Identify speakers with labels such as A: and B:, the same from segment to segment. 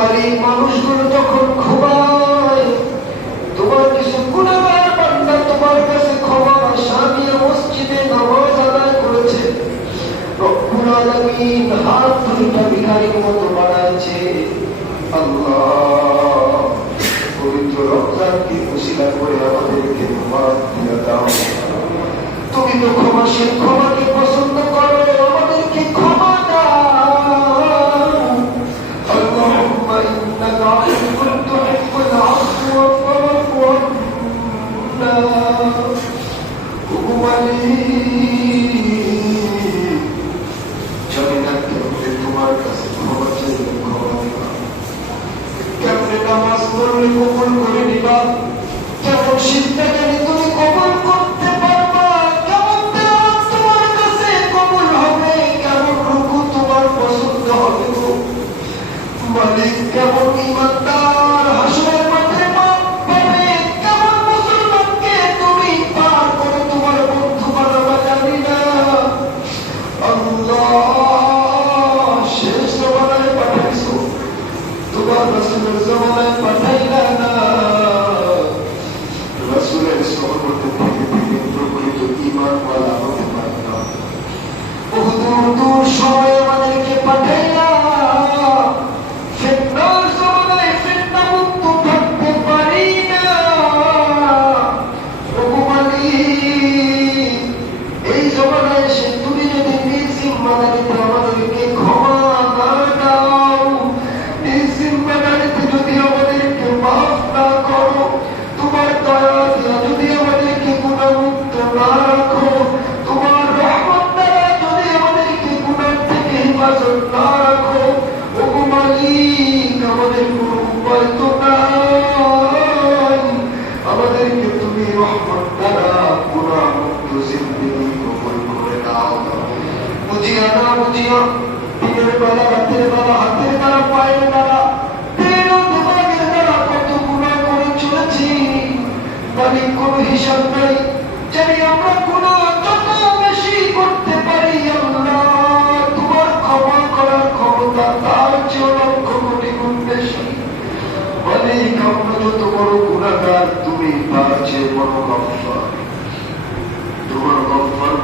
A: তোমার এই মানুষগুলো যখন ঘুমায়। তোমার কিছু গুণাগার বান্দা তোমার কাছে ক্ষমা, স্বামী মসজিদে নামাজ আদায় করেছে। ক্ষমাশীল ক্ষমাকে পছন্দ করো নিবা কেমন তুমি করতে পারবা কেমন হবে তোমার পছন্দ হবে মালিক কেমন ইমানদার? হতে পারতাম বহু দূর দূর সময় বুঝিয়া দিনের বেলা রাতের বেলা হাতের দ্বারা পায়ের দ্বারা তেল দিমাগের দ্বারা কত গুণা করে চলেছি মালিক কোনো হিসাব নাই। জানি আমরা গুণা যত বেশি করতে পারি আল্লাহ তোমার ক্ষমা করার ক্ষমতা তার চেয়ে লক্ষ কোটি গুণ বেশি। মালিক, আমরা যত বড় গুণাগার, তুমি তার চেয়ে বড় গফফার তোমার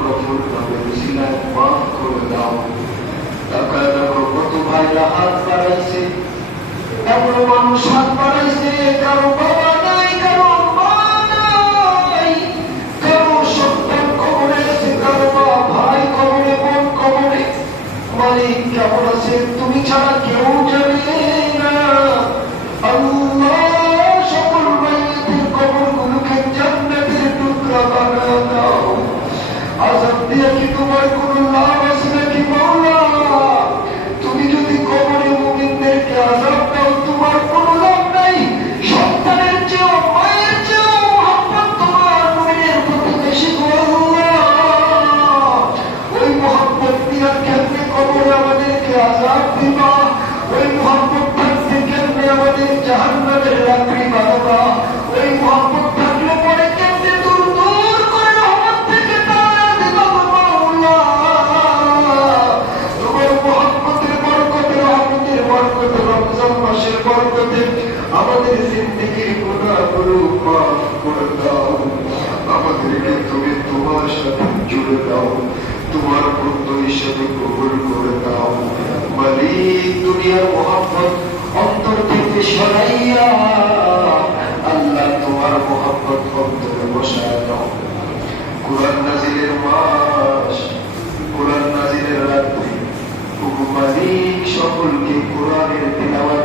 A: গফুর নামে সিলায় মাফ করে দাও। কত ভাইরা হাত বাড়াইছে। এমন মানুষ হাত বাড়াইছে কারও আমাদেরকে তুমি তোমার সাথে জুড়ে দাও তোমার বন্ধু হিসেবে কবুল করে দাও মালিক দুনিয়ার মোহাম্মত অন্তর থেকে সরাইয়া আল্লাহ তোমার মোহাম্মত অন্তরে বসায় দাও কোরআন নাজিলের মাস কোরআন নাজিলের রাত্রি সকলকে কোরআনের তিলাওয়াতকারী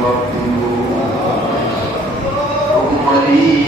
A: contigo. Como ali